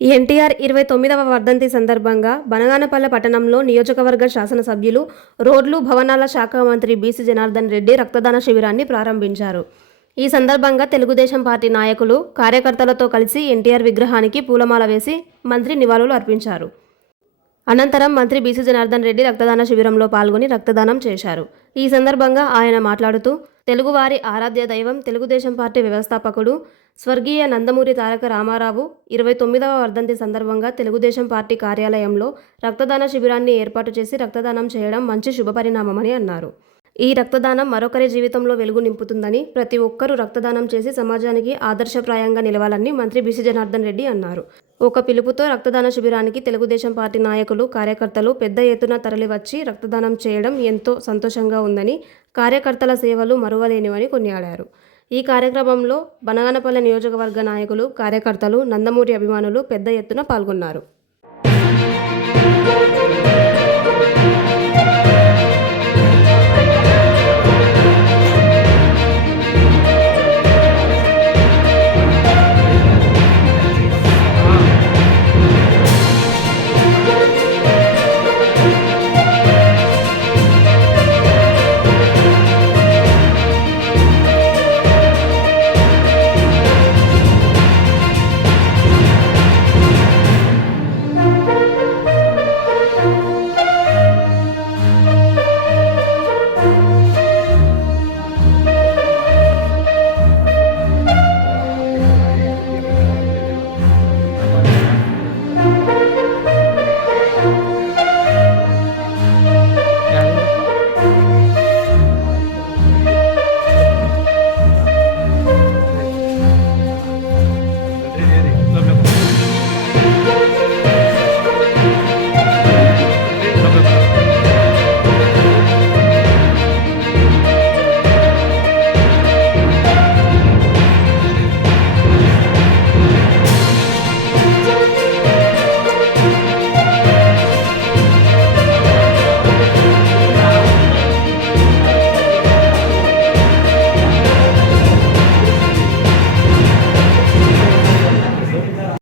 ఎన్టీఆర్ 29వ వర్ధంతి సందర్భంగా బనగానపల్లె పట్టణంలో నియోజకవర్గ శాసనసభ్యులు, రోడ్లు, భవనాల శాఖ మంత్రి బీసీ జనార్దన్ రెడ్డి రక్తదాన శిబిరాన్ని ప్రారంభించారు. ఈ సందర్భంగా తెలుగుదేశం పార్టీ నాయకులు, కార్యకర్తలతో కలిసి ఎన్టీఆర్ విగ్రహానికి పూలమాల వేసి మంత్రి నివాళులు అర్పించారు. అనంతరం మంత్రి బీసీ జనార్దన్ రెడ్డి రక్తదాన శిబిరంలో పాల్గొని రక్తదానం చేశారు. ఈ సందర్భంగా ఆయన మాట్లాడుతూ, తెలుగువారి ఆరాధ్య దైవం, తెలుగుదేశం పార్టీ వ్యవస్థాపకుడు స్వర్గీయ నందమూరి తారక రామారావు 29వ వర్ధంతి సందర్భంగా తెలుగుదేశం పార్టీ కార్యాలయంలో రక్తదాన శిబిరాన్ని ఏర్పాటు చేసి రక్తదానం చేయడం మంచి శుభపరిణామమని అన్నారు. ఈ రక్తదానం మరొకరి జీవితంలో వెలుగు నింపుతుందని, ప్రతి ఒక్కరూ రక్తదానం చేసి సమాజానికి ఆదర్శప్రాయంగా నిలవాలని మంత్రి బీసీ జనార్దన్ రెడ్డి అన్నారు. ఒక పిలుపుతో రక్తదాన శిబిరానికి తెలుగుదేశం పార్టీ నాయకులు, కార్యకర్తలు పెద్ద ఎత్తున తరలివచ్చి రక్తదానం చేయడం ఎంతో సంతోషంగా ఉందని, కార్యకర్తల సేవలు మరువలేనివని కొనియాడారు. ఈ కార్యక్రమంలో బనగానపల్లె నియోజకవర్గ నాయకులు, కార్యకర్తలు, నందమూరి అభిమానులు పెద్ద ఎత్తున పాల్గొన్నారు.